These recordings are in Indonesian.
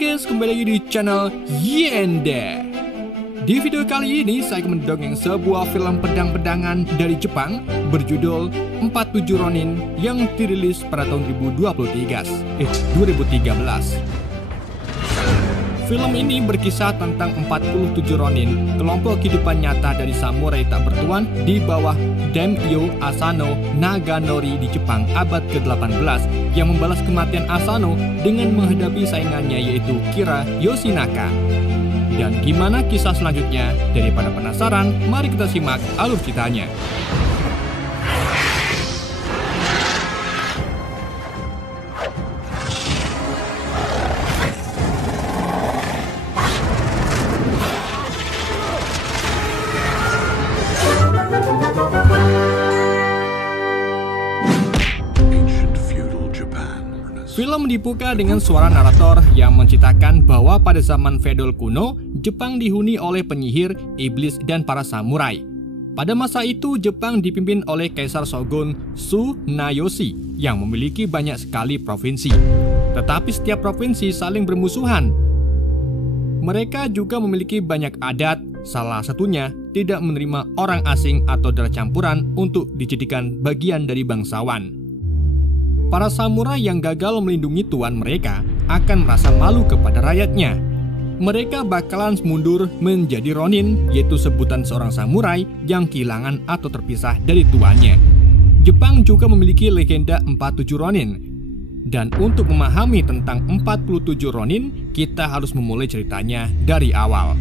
Halo guys, kembali lagi di channel Yende. Di video kali ini saya akan mendongeng sebuah film pedang-pedangan dari Jepang berjudul 47 Ronin yang dirilis pada tahun 2013. Film ini berkisah tentang 47 Ronin, kelompok kehidupan nyata dari samurai tak bertuan di bawah Daimyo Asano Naganori di Jepang abad ke-18 yang membalas kematian Asano dengan menghadapi saingannya yaitu Kira Yoshinaka. Dan gimana kisah selanjutnya? Daripada penasaran, mari kita simak alur ceritanya. Film dibuka dengan suara narator yang menceritakan bahwa pada zaman feodal kuno, Jepang dihuni oleh penyihir, iblis, dan para samurai. Pada masa itu, Jepang dipimpin oleh Kaisar Shogun Tsunayoshi yang memiliki banyak sekali provinsi. Tetapi setiap provinsi saling bermusuhan. Mereka juga memiliki banyak adat, salah satunya tidak menerima orang asing atau darah campuran untuk dijadikan bagian dari bangsawan. Para samurai yang gagal melindungi tuan mereka akan merasa malu kepada rakyatnya. Mereka bakalan mundur menjadi Ronin, yaitu sebutan seorang samurai yang kehilangan atau terpisah dari tuannya. Jepang juga memiliki legenda 47 Ronin. Dan untuk memahami tentang 47 Ronin, kita harus memulai ceritanya dari awal.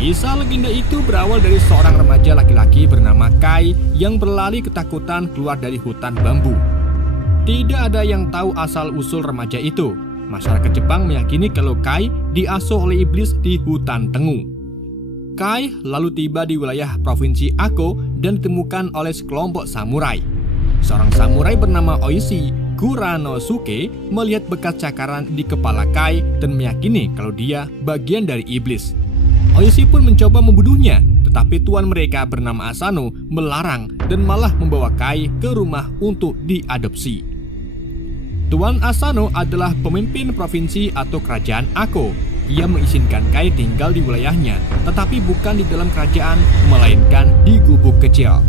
Kisah legenda itu berawal dari seorang remaja laki-laki bernama Kai yang berlari ketakutan keluar dari hutan bambu. Tidak ada yang tahu asal-usul remaja itu. Masyarakat Jepang meyakini kalau Kai diasuh oleh iblis di hutan Tengu. Kai lalu tiba di wilayah provinsi Ako dan ditemukan oleh sekelompok samurai. Seorang samurai bernama Oishi Kuranosuke melihat bekas cakaran di kepala Kai dan meyakini kalau dia bagian dari iblis. Oishi pun mencoba membunuhnya, tetapi tuan mereka bernama Asano melarang dan malah membawa Kai ke rumah untuk diadopsi. Tuan Asano adalah pemimpin provinsi atau kerajaan Ako. Ia mengizinkan Kai tinggal di wilayahnya, tetapi bukan di dalam kerajaan, melainkan di gubuk kecil.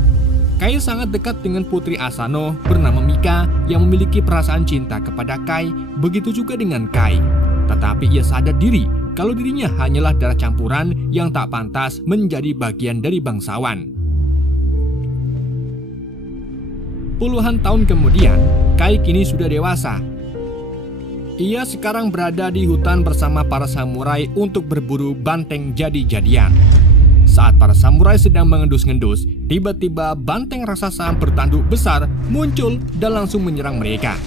Kai sangat dekat dengan putri Asano bernama Mika yang memiliki perasaan cinta kepada Kai, begitu juga dengan Kai. Tetapi ia sadar diri kalau dirinya hanyalah darah campuran yang tak pantas menjadi bagian dari bangsawan. Puluhan tahun kemudian, Kai kini sudah dewasa. Ia sekarang berada di hutan bersama para samurai untuk berburu banteng jadi-jadian. Saat para samurai sedang mengendus-ngendus, tiba-tiba banteng raksasa bertanduk besar muncul dan langsung menyerang mereka.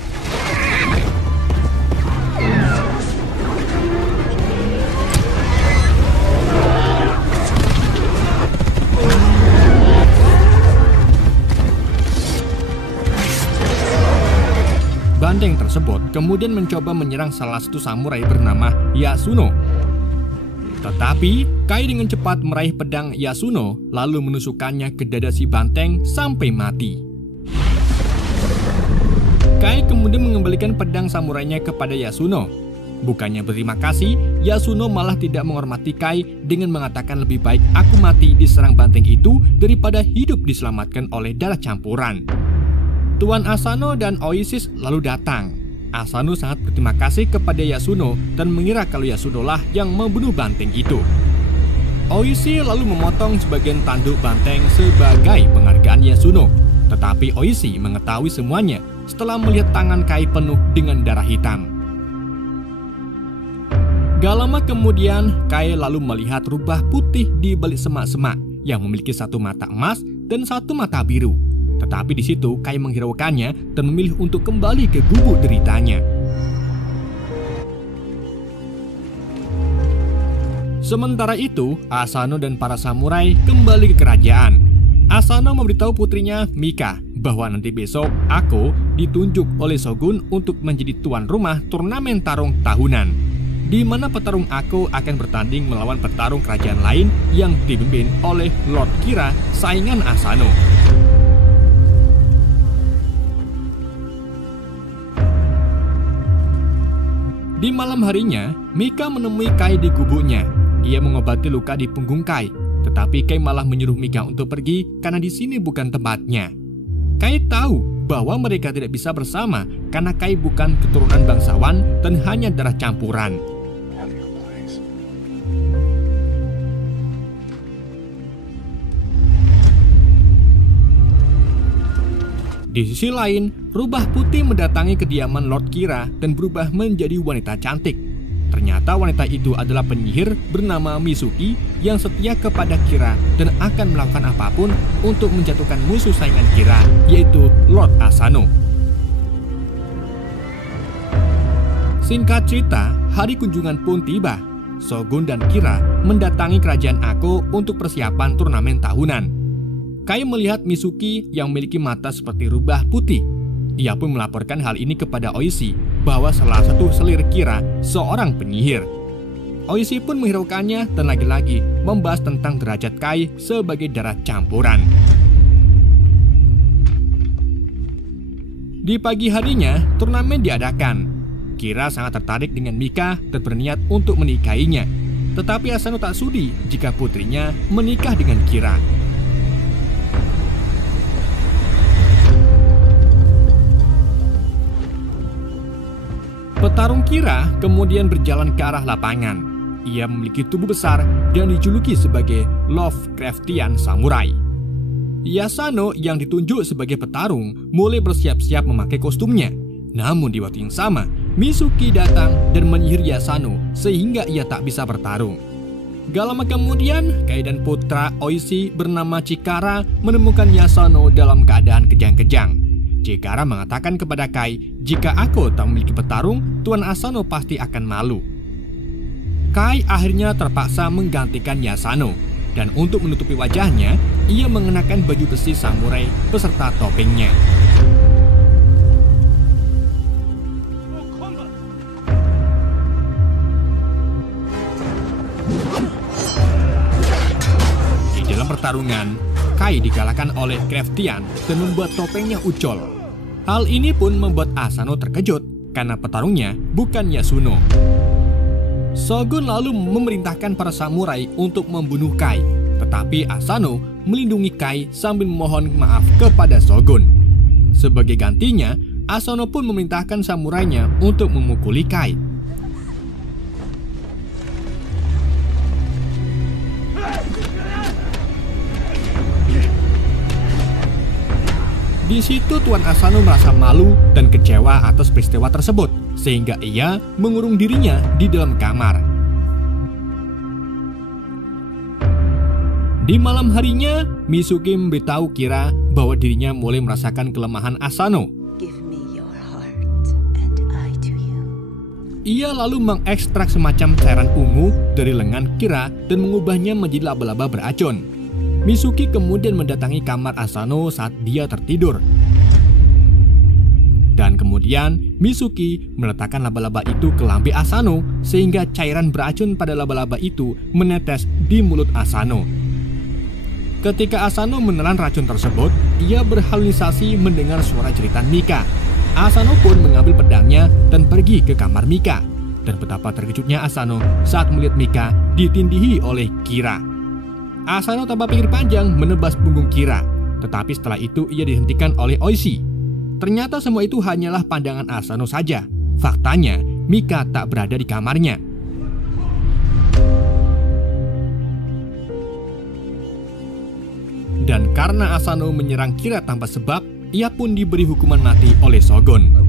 Banteng tersebut kemudian mencoba menyerang salah satu samurai bernama Yasuno. Tetapi Kai dengan cepat meraih pedang Yasuno lalu menusukkannya ke dada si banteng sampai mati. Kai kemudian mengembalikan pedang samurainya kepada Yasuno. Bukannya berterima kasih, Yasuno malah tidak menghormati Kai dengan mengatakan lebih baik aku mati diserang banteng itu daripada hidup diselamatkan oleh darah campuran. Tuan Asano dan Oishi lalu datang. Asano sangat berterima kasih kepada Yasuno dan mengira kalau Yasuno lah yang membunuh banteng itu. Oishi lalu memotong sebagian tanduk banteng sebagai penghargaan Yasuno. Tetapi Oishi mengetahui semuanya setelah melihat tangan Kai penuh dengan darah hitam. Gak lama kemudian, Kai lalu melihat rubah putih di balik semak-semak yang memiliki satu mata emas dan satu mata biru. Tetapi di situ Kai menghiraukannya dan memilih untuk kembali ke gubuk deritanya. Sementara itu, Asano dan para samurai kembali ke kerajaan. Asano memberitahu putrinya Mika bahwa nanti besok Ako ditunjuk oleh Shogun untuk menjadi tuan rumah turnamen tarung tahunan, di mana petarung Ako akan bertanding melawan petarung kerajaan lain yang dipimpin oleh Lord Kira, saingan Asano. Di malam harinya, Mika menemui Kai di gubuknya. Ia mengobati luka di punggung Kai, tetapi Kai malah menyuruh Mika untuk pergi karena di sini bukan tempatnya. Kai tahu bahwa mereka tidak bisa bersama karena Kai bukan keturunan bangsawan dan hanya darah campuran. Di sisi lain, Rubah Putih mendatangi kediaman Lord Kira dan berubah menjadi wanita cantik. Ternyata wanita itu adalah penyihir bernama Mizuki yang setia kepada Kira dan akan melakukan apapun untuk menjatuhkan musuh saingan Kira, yaitu Lord Asano. Singkat cerita, hari kunjungan pun tiba. Shogun dan Kira mendatangi kerajaan Ako untuk persiapan turnamen tahunan. Kai melihat Mizuki yang memiliki mata seperti rubah putih. Ia pun melaporkan hal ini kepada Oishi bahwa salah satu selir Kira seorang penyihir. Oishi pun menghiraukannya dan lagi-lagi membahas tentang derajat Kai sebagai darah campuran. Di pagi harinya, turnamen diadakan. Kira sangat tertarik dengan Mika dan berniat untuk menikahinya. Tetapi Asano tak sudi jika putrinya menikah dengan Kira. Petarung Kira kemudian berjalan ke arah lapangan. Ia memiliki tubuh besar dan dijuluki sebagai Lovecraftian Samurai. Yasano yang ditunjuk sebagai petarung mulai bersiap-siap memakai kostumnya. Namun di waktu yang sama, Mizuki datang dan menyihir Yasano sehingga ia tak bisa bertarung. Gak lama kemudian, Kai dan putra Oishi bernama Chikara menemukan Yasano dalam keadaan kejang-kejang. Chikara mengatakan kepada Kai, jika aku tak memiliki petarung, Tuan Asano pasti akan malu. Kai akhirnya terpaksa menggantikan Yasano, dan untuk menutupi wajahnya, ia mengenakan baju besi samurai beserta topengnya. Di dalam pertarungan, Kai dikalahkan oleh Craftian dan membuat topengnya ucol. Hal ini pun membuat Asano terkejut karena petarungnya bukan Yasuno. Shogun lalu memerintahkan para samurai untuk membunuh Kai, tetapi Asano melindungi Kai sambil memohon maaf kepada Shogun. Sebagai gantinya, Asano pun memerintahkan samurainya untuk memukuli Kai. Di situ Tuan Asano merasa malu dan kecewa atas peristiwa tersebut, sehingga ia mengurung dirinya di dalam kamar. Di malam harinya, Mizuki memberitahu Kira bahwa dirinya mulai merasakan kelemahan Asano. Ia lalu mengekstrak semacam cairan ungu dari lengan Kira dan mengubahnya menjadi laba-laba beracun. Mizuki kemudian mendatangi kamar Asano saat dia tertidur. Dan kemudian Mizuki meletakkan laba-laba itu ke lambe Asano sehingga cairan beracun pada laba-laba itu menetes di mulut Asano. Ketika Asano menelan racun tersebut, ia berhalusinasi mendengar suara jeritan Mika. Asano pun mengambil pedangnya dan pergi ke kamar Mika. Dan betapa terkejutnya Asano saat melihat Mika ditindihi oleh Kira. Asano tanpa pikir panjang menebas punggung Kira, tetapi setelah itu ia dihentikan oleh Oishi. Ternyata semua itu hanyalah pandangan Asano saja. Faktanya, Mika tak berada di kamarnya. Dan karena Asano menyerang Kira tanpa sebab, ia pun diberi hukuman mati oleh Shogun.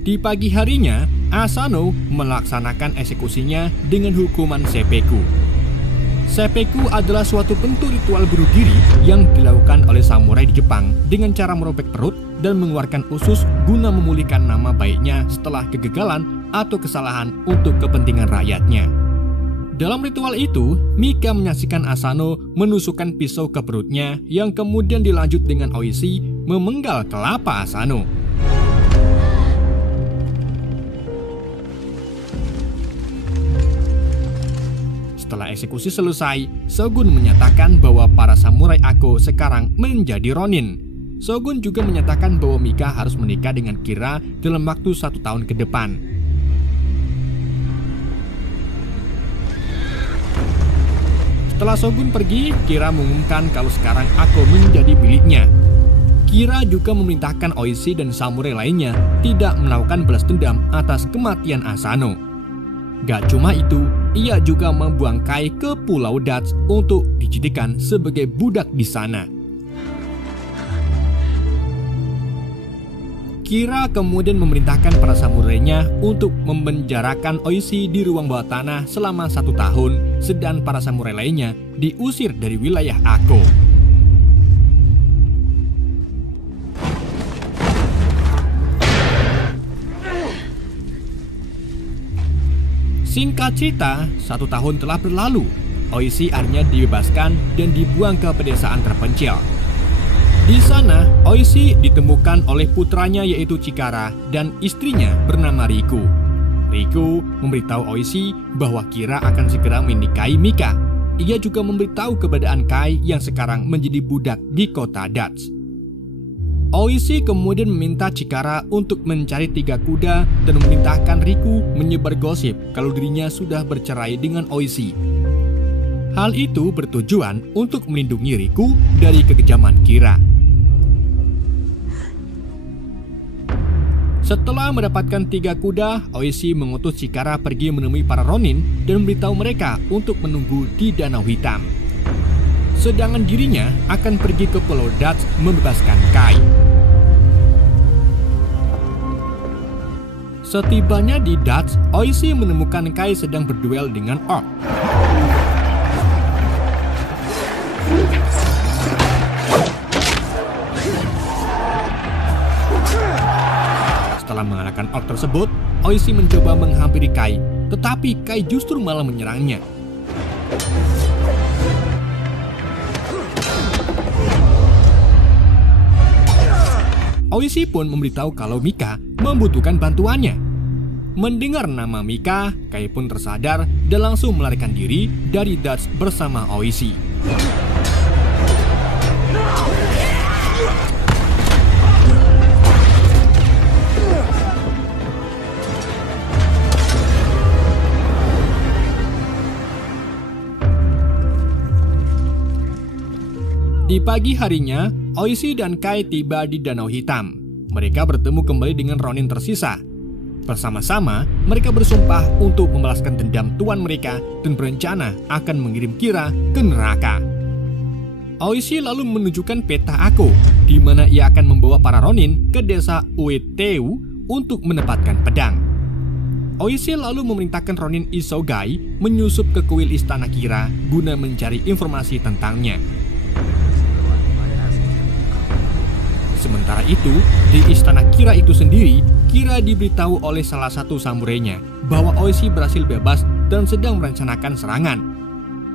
Di pagi harinya, Asano melaksanakan eksekusinya dengan hukuman seppuku. Seppuku adalah suatu bentuk ritual bunuh diri yang dilakukan oleh samurai di Jepang dengan cara merobek perut dan mengeluarkan usus guna memulihkan nama baiknya setelah kegagalan atau kesalahan untuk kepentingan rakyatnya. Dalam ritual itu, Mika menyaksikan Asano menusukkan pisau ke perutnya yang kemudian dilanjut dengan Oishi memenggal kelapa Asano. Setelah eksekusi selesai, Shogun menyatakan bahwa para samurai Ako sekarang menjadi Ronin. Shogun juga menyatakan bahwa Mika harus menikah dengan Kira dalam waktu 1 tahun ke depan. Setelah Shogun pergi, Kira mengumumkan kalau sekarang Ako menjadi miliknya. Kira juga memerintahkan Oishi dan samurai lainnya tidak melakukan balas dendam atas kematian Asano. Gak cuma itu, ia juga membuang Kai ke Pulau Dutch untuk dijadikan sebagai budak di sana. Kira kemudian memerintahkan para samurainya untuk memenjarakan Oishi di ruang bawah tanah selama 1 tahun, sedang para samurai lainnya diusir dari wilayah Ako. Singkat cerita, 1 tahun telah berlalu. Oishi akhirnya dibebaskan dan dibuang ke pedesaan terpencil. Di sana, Oishi ditemukan oleh putranya yaitu Chikara dan istrinya bernama Riku. Riku memberitahu Oishi bahwa Kira akan segera menikahi Mika. Ia juga memberitahu keberadaan Kai yang sekarang menjadi budak di kota Dutch. Oishi kemudian meminta Chikara untuk mencari 3 kuda dan memerintahkan Riku menyebar gosip kalau dirinya sudah bercerai dengan Oishi. Hal itu bertujuan untuk melindungi Riku dari kekejaman Kira. Setelah mendapatkan 3 kuda, Oishi mengutus Chikara pergi menemui para Ronin dan memberitahu mereka untuk menunggu di Danau Hitam. Sedangkan dirinya akan pergi ke Pulau Dutch membebaskan Kai. Setibanya di Dutch, Oishi menemukan Kai sedang berduel dengan orc. Setelah mengalahkan orc tersebut, Oishi mencoba menghampiri Kai, tetapi Kai justru malah menyerangnya. Oishi pun memberitahu kalau Mika membutuhkan bantuannya. Mendengar nama Mika, Kai pun tersadar dan langsung melarikan diri dari Dutch bersama Oishi. Di pagi harinya, Oishi dan Kai tiba di Danau Hitam. Mereka bertemu kembali dengan Ronin tersisa. Bersama-sama, mereka bersumpah untuk membalaskan dendam tuan mereka dan berencana akan mengirim Kira ke neraka. Oishi lalu menunjukkan peta Ako, di mana ia akan membawa para Ronin ke desa Ueteu untuk menempatkan pedang. Oishi lalu memerintahkan Ronin Isogai menyusup ke kuil istana Kira guna mencari informasi tentangnya. Sementara itu, di istana Kira itu sendiri, Kira diberitahu oleh salah satu samurainya bahwa Oishi berhasil bebas dan sedang merencanakan serangan.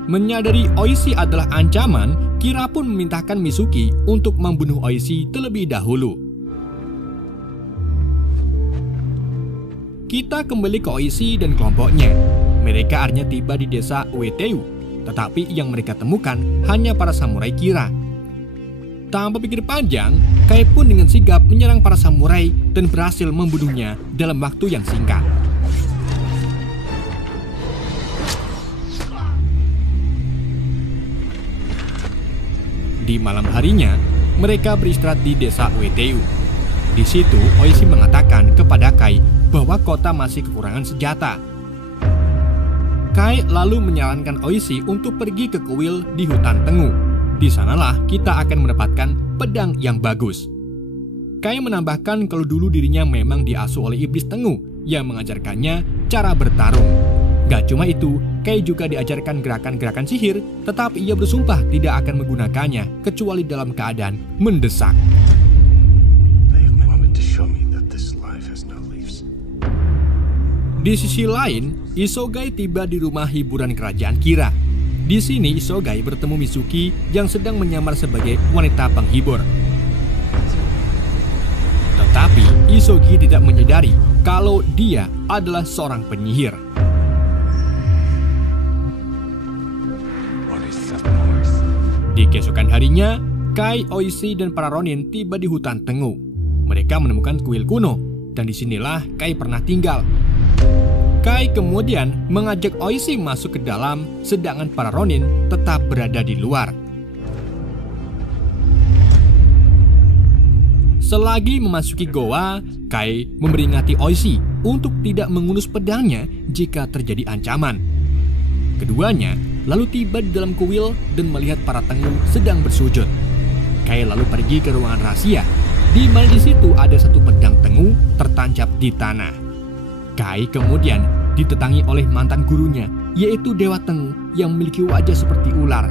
Menyadari Oishi adalah ancaman, Kira pun memintahkan Mizuki untuk membunuh Oishi terlebih dahulu. Kita kembali ke Oishi dan kelompoknya. Mereka akhirnya tiba di desa Ueteu, tetapi yang mereka temukan hanya para samurai Kira. Tanpa pikir panjang, Kai pun dengan sigap menyerang para samurai dan berhasil membunuhnya dalam waktu yang singkat. Di malam harinya, mereka beristirahat di desa Ueteu. Di situ, Oishi mengatakan kepada Kai bahwa kota masih kekurangan senjata. Kai lalu menyarankan Oishi untuk pergi ke kuil di hutan Tengu. Di sanalah kita akan mendapatkan pedang yang bagus. Kai menambahkan kalau dulu dirinya memang diasuh oleh iblis Tengu yang mengajarkannya cara bertarung. Gak cuma itu, Kai juga diajarkan gerakan-gerakan sihir, tetapi ia bersumpah tidak akan menggunakannya kecuali dalam keadaan mendesak. Di sisi lain, Isogai tiba di rumah hiburan kerajaan Kira. Di sini Isogai bertemu Mizuki yang sedang menyamar sebagai wanita penghibur. Tetapi Isogi tidak menyadari kalau dia adalah seorang penyihir. Keesokan harinya, Kai, Oishi, dan para Ronin tiba di hutan Tengu. Mereka menemukan kuil kuno, dan disinilah Kai pernah tinggal. Kai kemudian mengajak Oishi masuk ke dalam, sedangkan para Ronin tetap berada di luar. Selagi memasuki goa, Kai memperingati Oishi untuk tidak mengunus pedangnya jika terjadi ancaman. Keduanya lalu tiba di dalam kuil dan melihat para Tengu sedang bersujud. Kai lalu pergi ke ruangan rahasia, di mana di situ ada satu pedang Tengu tertancap di tanah. Kai kemudian ditetangi oleh mantan gurunya, yaitu Dewa Tengu yang memiliki wajah seperti ular.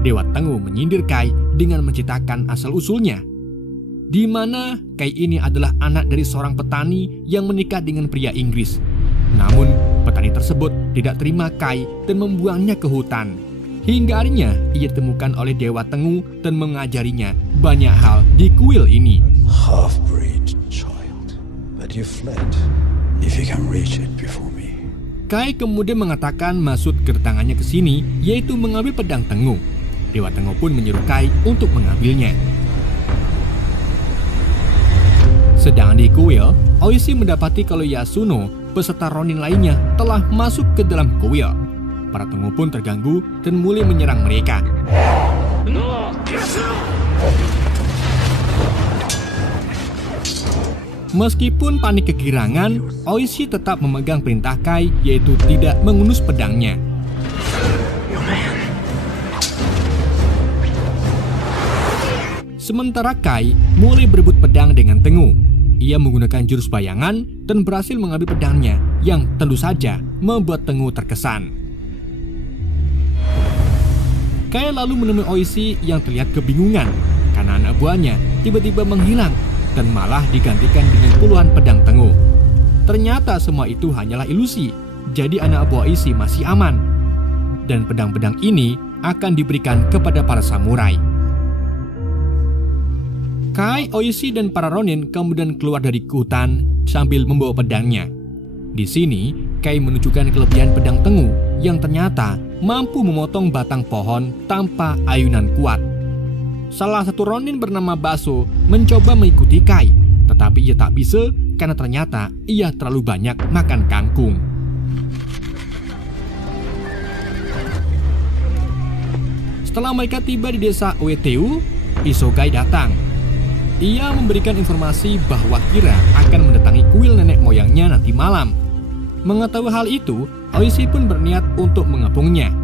Dewa Tengu menyindir Kai dengan menceritakan asal-usulnya, di mana Kai ini adalah anak dari seorang petani yang menikah dengan pria Inggris. Namun, petani tersebut tidak terima Kai dan membuangnya ke hutan. Hingga akhirnya ia ditemukan oleh Dewa Tengu dan mengajarinya banyak hal di kuil ini. Half-breed child, but you fled. If you can reach it before me. Kai kemudian mengatakan maksud kedatangannya ke sini yaitu mengambil pedang Tengu. Dewa Tengu pun menyuruh Kai untuk mengambilnya. Sedangkan di kuil, Oishi mendapati kalau Yasuno beserta Ronin lainnya telah masuk ke dalam kuil. Para Tengu pun terganggu dan mulai menyerang mereka. Meskipun panik kegirangan, Oishi tetap memegang perintah Kai, yaitu tidak mengunus pedangnya. Sementara Kai mulai berebut pedang dengan Tengu. Ia menggunakan jurus bayangan dan berhasil mengambil pedangnya, yang tentu saja membuat Tengu terkesan. Kai lalu menemui Oishi yang terlihat kebingungan karena anak buahnya tiba-tiba menghilang dan malah digantikan dengan puluhan pedang Tengu. Ternyata semua itu hanyalah ilusi, jadi anak buah Oishi masih aman. Dan pedang-pedang ini akan diberikan kepada para samurai. Kai, Oishi, dan para Ronin kemudian keluar dari hutan sambil membawa pedangnya. Di sini, Kai menunjukkan kelebihan pedang Tengu yang ternyata mampu memotong batang pohon tanpa ayunan kuat. Salah satu Ronin bernama Baso mencoba mengikuti Kai, tetapi ia tak bisa karena ternyata ia terlalu banyak makan kangkung. Setelah mereka tiba di desa Ueteu, Isogai datang. Ia memberikan informasi bahwa Kira akan mendatangi kuil nenek moyangnya nanti malam. Mengetahui hal itu, Oishi pun berniat untuk mengepungnya.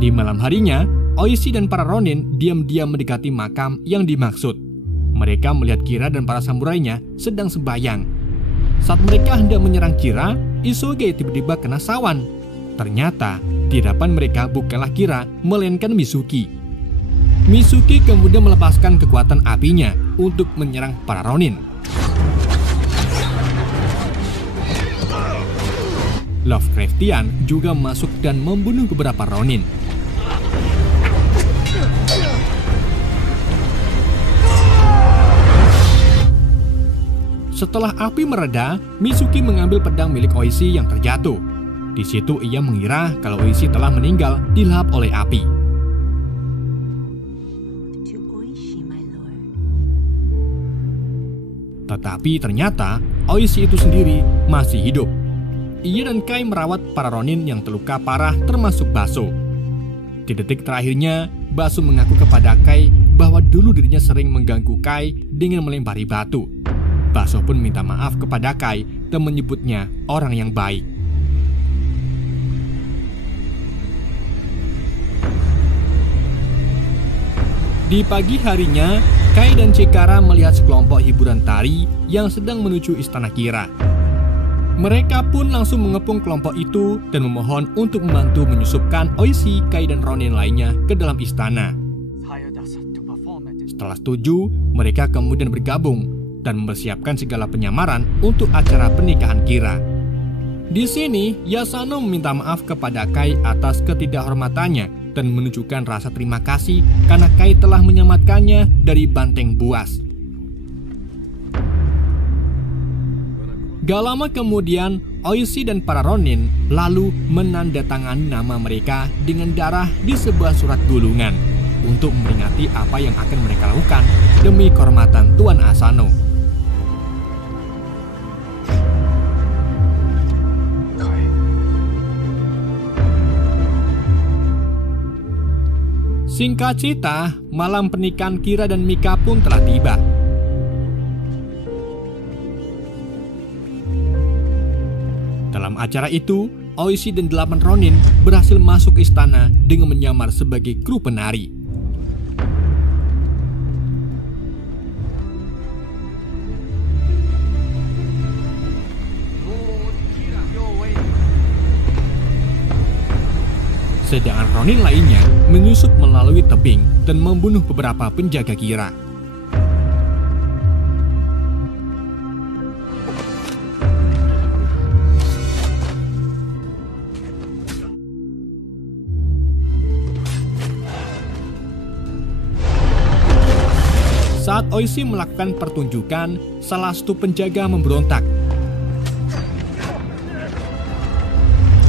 Di malam harinya, Oishi dan para Ronin diam-diam mendekati makam yang dimaksud. Mereka melihat Kira dan para samurainya sedang sembahyang. Saat mereka hendak menyerang Kira, Isogai tiba-tiba kena sawan. Ternyata, di hadapan mereka bukanlah Kira, melainkan Mizuki. Mizuki kemudian melepaskan kekuatan apinya untuk menyerang para Ronin. Lovecraftian juga masuk dan membunuh beberapa Ronin. Setelah api mereda, Mizuki mengambil pedang milik Oishi yang terjatuh. Di situ ia mengira kalau Oishi telah meninggal dilahap oleh api. Tetapi ternyata Oishi itu sendiri masih hidup. Ia dan Kai merawat para Ronin yang terluka parah termasuk Baso. Di detik terakhirnya, Baso mengaku kepada Kai bahwa dulu dirinya sering mengganggu Kai dengan melempari batu. Baso pun minta maaf kepada Kai dan menyebutnya orang yang baik. Di pagi harinya, Kai dan Chikara melihat sekelompok hiburan tari yang sedang menuju istana Kira. Mereka pun langsung mengepung kelompok itu dan memohon untuk membantu menyusupkan Oishi, Kai, dan Ronin lainnya ke dalam istana. Setelah setuju, mereka kemudian bergabung dan mempersiapkan segala penyamaran untuk acara pernikahan Kira. Di sini, Yasano meminta maaf kepada Kai atas ketidakhormatannya dan menunjukkan rasa terima kasih karena Kai telah menyelamatkannya dari banteng buas. Gak lama kemudian, Oishi dan para Ronin lalu menandatangani nama mereka dengan darah di sebuah surat gulungan untuk memperingati apa yang akan mereka lakukan demi kehormatan Tuan Asano. Singkat cerita, malam pernikahan Kira dan Mika pun telah tiba. Dalam acara itu, Oishi dan 8 Ronin berhasil masuk ke istana dengan menyamar sebagai kru penari. Sedangkan Ronin lainnya menyusup melalui tebing dan membunuh beberapa penjaga Kira. Saat Oishi melakukan pertunjukan, salah satu penjaga memberontak.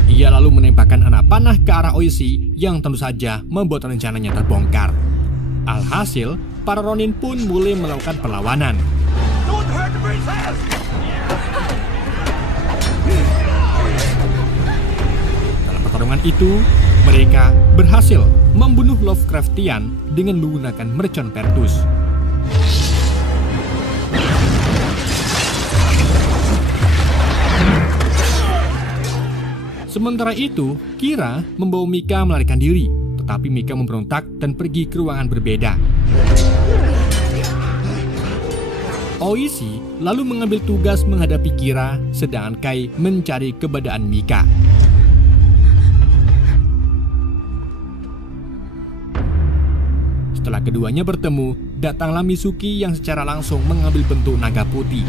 Ia lalu menembakkan anak panah ke arah Oishi yang tentu saja membuat rencananya terbongkar. Alhasil, para Ronin pun mulai melakukan perlawanan. Dalam pertarungan itu, mereka berhasil membunuh Lovecraftian dengan menggunakan mercon Pertus. Sementara itu, Kira membawa Mika melarikan diri, tetapi Mika memberontak dan pergi ke ruangan berbeda. Oishi lalu mengambil tugas menghadapi Kira, sedangkan Kai mencari keberadaan Mika. Setelah keduanya bertemu, datanglah Mizuki yang secara langsung mengambil bentuk naga putih.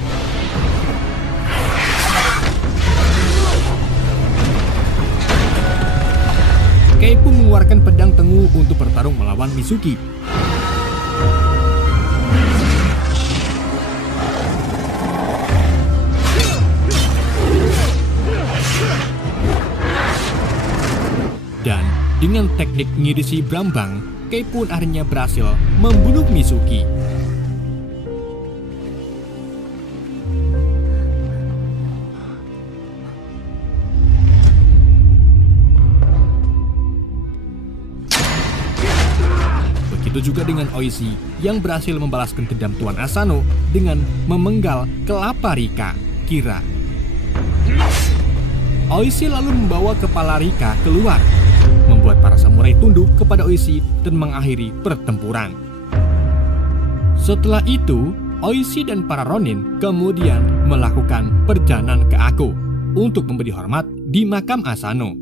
Kai pun mengeluarkan pedang tengu untuk bertarung melawan Mizuki. Dan dengan teknik ngirisi Brambang, Kai pun akhirnya berhasil membunuh Mizuki. Begitu juga dengan Oishi yang berhasil membalaskan dendam Tuan Asano dengan memenggal kelapa Rika, Kira. Oishi lalu membawa kepala Rika keluar, membuat para samurai tunduk kepada Oishi dan mengakhiri pertempuran. Setelah itu, Oishi dan para Ronin kemudian melakukan perjalanan ke Ako untuk memberi hormat di makam Asano.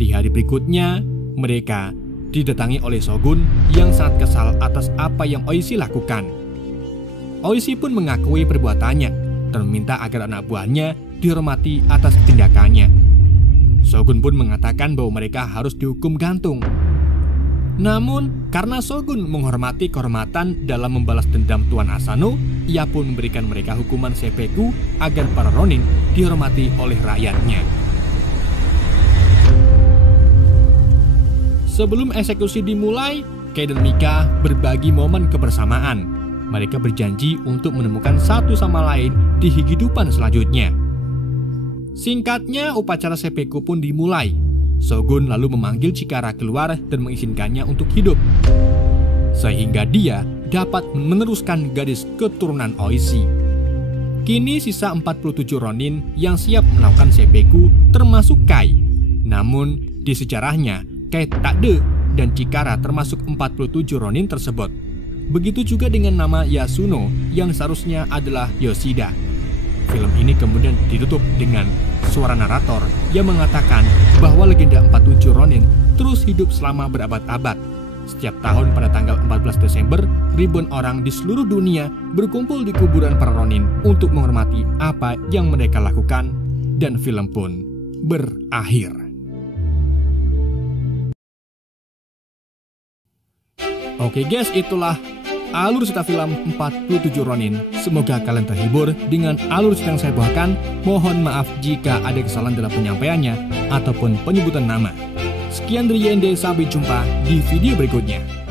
Di hari berikutnya, mereka didatangi oleh Shogun yang sangat kesal atas apa yang Oishi lakukan. Oishi pun mengakui perbuatannya dan meminta agar anak buahnya dihormati atas tindakannya. Shogun pun mengatakan bahwa mereka harus dihukum gantung. Namun, karena Shogun menghormati kehormatan dalam membalas dendam Tuan Asano, ia pun memberikan mereka hukuman seppuku agar para Ronin dihormati oleh rakyatnya. Sebelum eksekusi dimulai, Kai dan Mika berbagi momen kebersamaan. Mereka berjanji untuk menemukan satu sama lain di kehidupan selanjutnya. Singkatnya, upacara seppuku pun dimulai. Shogun lalu memanggil Chikara keluar dan mengizinkannya untuk hidup, sehingga dia dapat meneruskan garis keturunan Oishi. Kini sisa 47 Ronin yang siap melakukan seppuku termasuk Kai. Namun, di sejarahnya, Kai Takde dan Chikara termasuk 47 Ronin tersebut. Begitu juga dengan nama Yasuno yang seharusnya adalah Yoshida. Film ini kemudian ditutup dengan suara narator yang mengatakan bahwa legenda 47 Ronin terus hidup selama berabad-abad. Setiap tahun pada tanggal 14 Desember, ribuan orang di seluruh dunia berkumpul di kuburan para Ronin untuk menghormati apa yang mereka lakukan, dan film pun berakhir. Oke guys, itulah alur cerita film 47 Ronin. Semoga kalian terhibur dengan alur cerita yang saya bawakan. Mohon maaf jika ada kesalahan dalam penyampaiannya ataupun penyebutan nama. Sekian dari YND, sampai jumpa di video berikutnya.